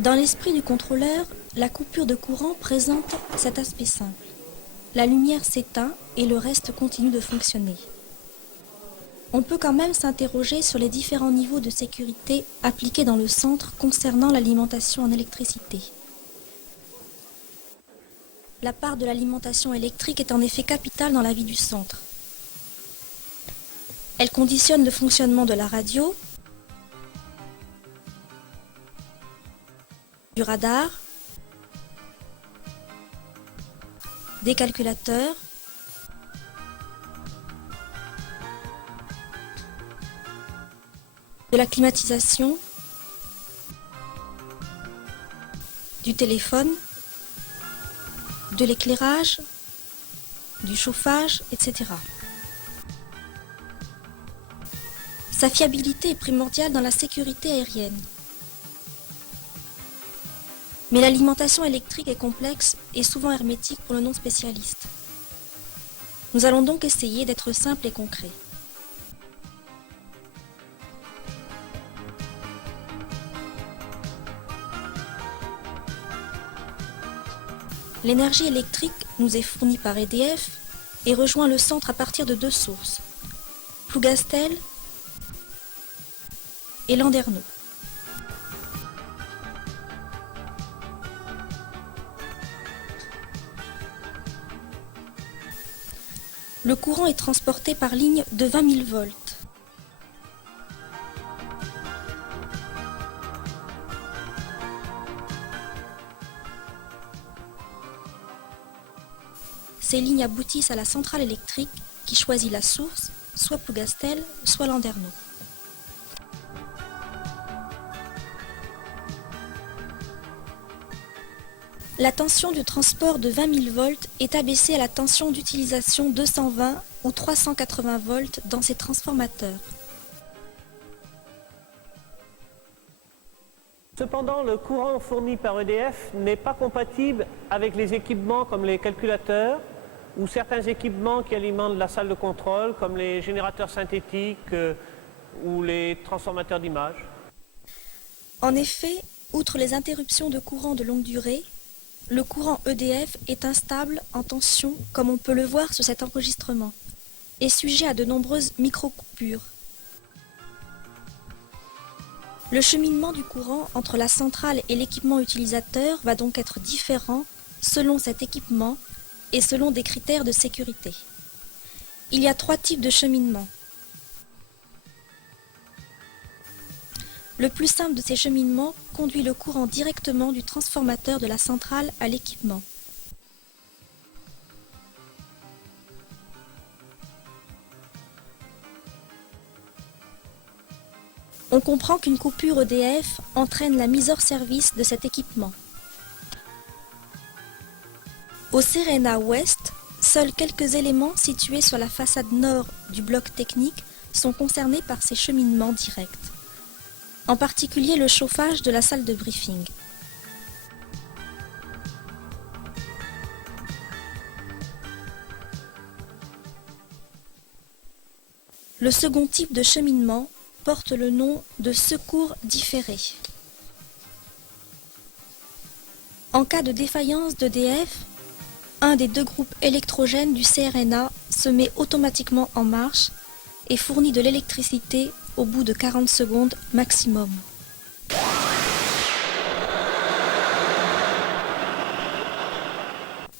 Dans l'esprit du contrôleur, la coupure de courant présente cet aspect simple. La lumière s'éteint et le reste continue de fonctionner. On peut quand même s'interroger sur les différents niveaux de sécurité appliqués dans le centre concernant l'alimentation en électricité. La part de l'alimentation électrique est en effet capitale dans la vie du centre. Elle conditionne le fonctionnement de la radio, du radar, des calculateurs, de la climatisation, du téléphone, de l'éclairage, du chauffage, etc. Sa fiabilité est primordiale dans la sécurité aérienne. Mais l'alimentation électrique est complexe et souvent hermétique pour le non-spécialiste. Nous allons donc essayer d'être simples et concrets. L'énergie électrique nous est fournie par EDF et rejoint le centre à partir de deux sources, Plougastel et Landerneau. Le courant est transporté par ligne de 20 000 volts. Ces lignes aboutissent à la centrale électrique qui choisit la source, soit Plougastel, soit Landerneau. La tension du transport de 20 000 volts est abaissée à la tension d'utilisation 220 ou 380 volts dans ces transformateurs. Cependant, le courant fourni par EDF n'est pas compatible avec les équipements comme les calculateurs ou certains équipements qui alimentent la salle de contrôle comme les générateurs synthétiques ou les transformateurs d'image. En effet, outre les interruptions de courant de longue durée, le courant EDF est instable en tension, comme on peut le voir sur cet enregistrement, et sujet à de nombreuses micro-coupures. Le cheminement du courant entre la centrale et l'équipement utilisateur va donc être différent selon cet équipement et selon des critères de sécurité. Il y a trois types de cheminement. Le plus simple de ces cheminements conduit le courant directement du transformateur de la centrale à l'équipement. On comprend qu'une coupure EDF entraîne la mise hors service de cet équipement. Au Serena Ouest, seuls quelques éléments situés sur la façade nord du bloc technique sont concernés par ces cheminements directs. En particulier le chauffage de la salle de briefing. Le second type de cheminement porte le nom de secours différé. En cas de défaillance d'EDF, un des deux groupes électrogènes du CRNA se met automatiquement en marche et fournit de l'électricité au bout de 40 secondes maximum.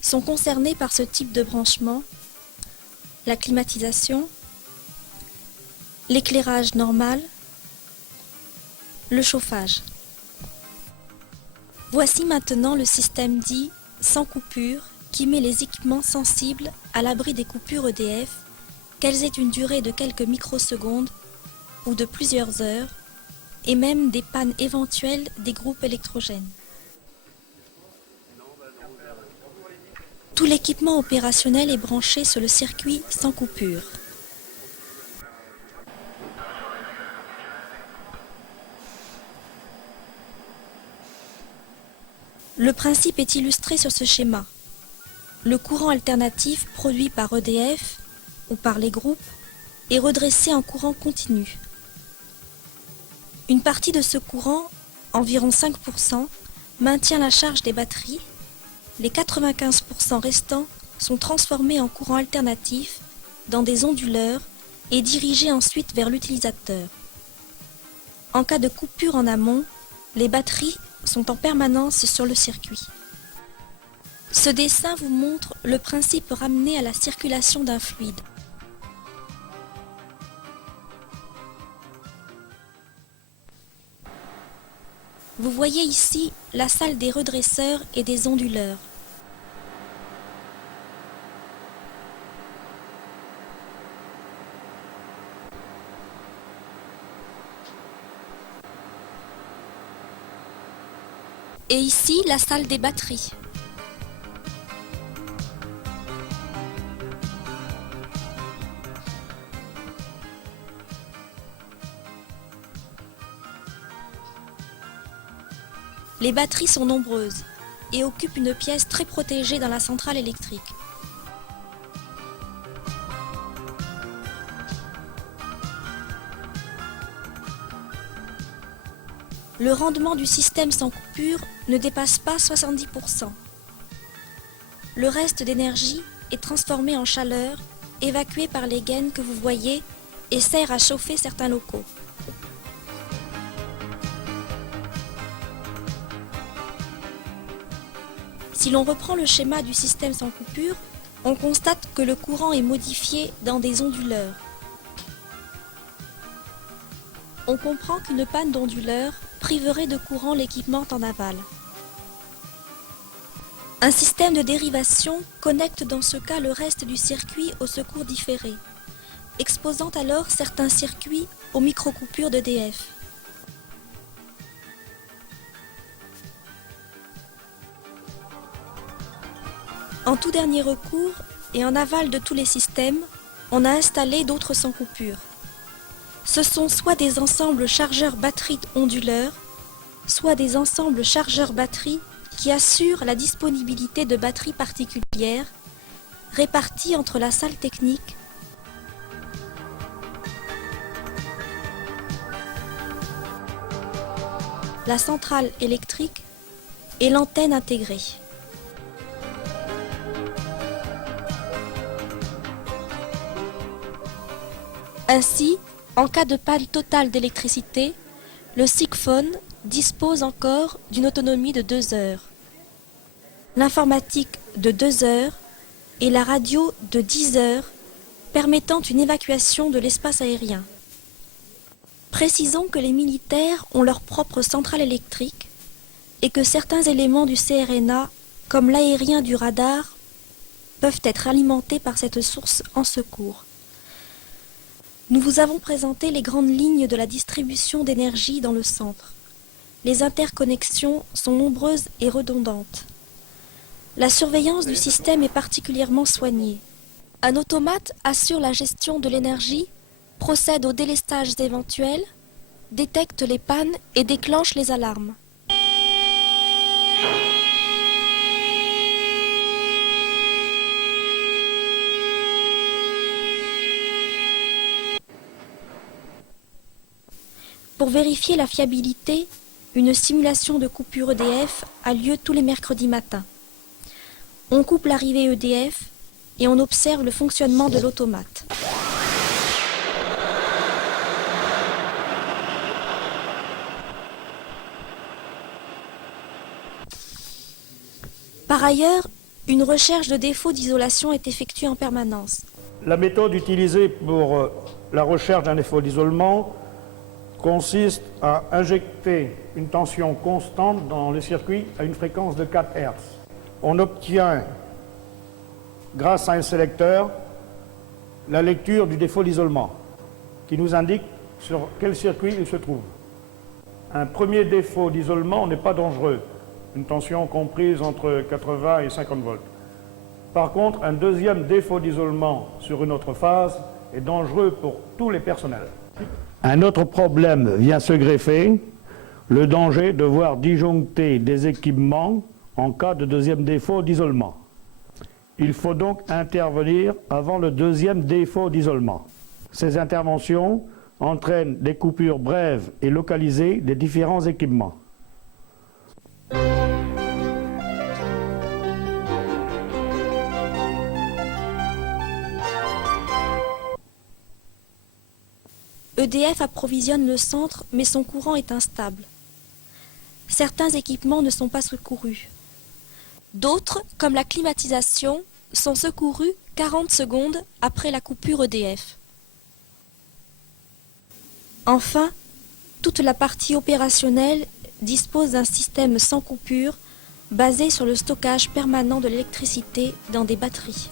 Sont concernés par ce type de branchement la climatisation, l'éclairage normal, le chauffage. Voici maintenant le système dit sans coupure qui met les équipements sensibles à l'abri des coupures EDF, qu'elles aient une durée de quelques microsecondes ou de plusieurs heures, et même des pannes éventuelles des groupes électrogènes. Tout l'équipement opérationnel est branché sur le circuit sans coupure. Le principe est illustré sur ce schéma. Le courant alternatif produit par EDF ou par les groupes est redressé en courant continu. Une partie de ce courant, environ 5%, maintient la charge des batteries, les 95% restants sont transformés en courant alternatif dans des onduleurs et dirigés ensuite vers l'utilisateur. En cas de coupure en amont, les batteries sont en permanence sur le circuit. Ce dessin vous montre le principe ramené à la circulation d'un fluide. Vous voyez ici la salle des redresseurs et des onduleurs. Et ici la salle des batteries. Les batteries sont nombreuses et occupent une pièce très protégée dans la centrale électrique. Le rendement du système sans coupure ne dépasse pas 70%. Le reste d'énergie est transformé en chaleur, évacuée par les gaines que vous voyez et sert à chauffer certains locaux. Si l'on reprend le schéma du système sans coupure, on constate que le courant est modifié dans des onduleurs. On comprend qu'une panne d'onduleur priverait de courant l'équipement en aval. Un système de dérivation connecte dans ce cas le reste du circuit au secours différé, exposant alors certains circuits aux microcoupures d'EDF. En tout dernier recours et en aval de tous les systèmes, on a installé d'autres sans coupure. Ce sont soit des ensembles chargeurs-batteries onduleurs, soit des ensembles chargeurs-batteries qui assurent la disponibilité de batteries particulières réparties entre la salle technique, la centrale électrique et l'antenne intégrée. Ainsi, en cas de panne totale d'électricité, le SIGPHON dispose encore d'une autonomie de 2 heures, l'informatique de 2 heures et la radio de 10 heures, permettant une évacuation de l'espace aérien. Précisons que les militaires ont leur propre centrale électrique et que certains éléments du CRNA, comme l'aérien du radar, peuvent être alimentés par cette source en secours. Nous vous avons présenté les grandes lignes de la distribution d'énergie dans le centre. Les interconnexions sont nombreuses et redondantes. La surveillance du système est particulièrement soignée. Un automate assure la gestion de l'énergie, procède aux délestages éventuels, détecte les pannes et déclenche les alarmes. Pour vérifier la fiabilité, une simulation de coupure EDF a lieu tous les mercredis matins. On coupe l'arrivée EDF et on observe le fonctionnement de l'automate. Par ailleurs, une recherche de défauts d'isolation est effectuée en permanence. La méthode utilisée pour la recherche d'un défaut d'isolement consiste à injecter une tension constante dans le circuit à une fréquence de 4 Hz. On obtient, grâce à un sélecteur, la lecture du défaut d'isolement qui nous indique sur quel circuit il se trouve. Un premier défaut d'isolement n'est pas dangereux, une tension comprise entre 80 et 50 volts. Par contre, un deuxième défaut d'isolement sur une autre phase est dangereux pour tous les personnels. Un autre problème vient se greffer, le danger de voir disjoncter des équipements en cas de deuxième défaut d'isolement. Il faut donc intervenir avant le deuxième défaut d'isolement. Ces interventions entraînent des coupures brèves et localisées des différents équipements. EDF approvisionne le centre, mais son courant est instable. Certains équipements ne sont pas secourus. D'autres, comme la climatisation, sont secourus 40 secondes après la coupure EDF. Enfin, toute la partie opérationnelle dispose d'un système sans coupure basé sur le stockage permanent de l'électricité dans des batteries.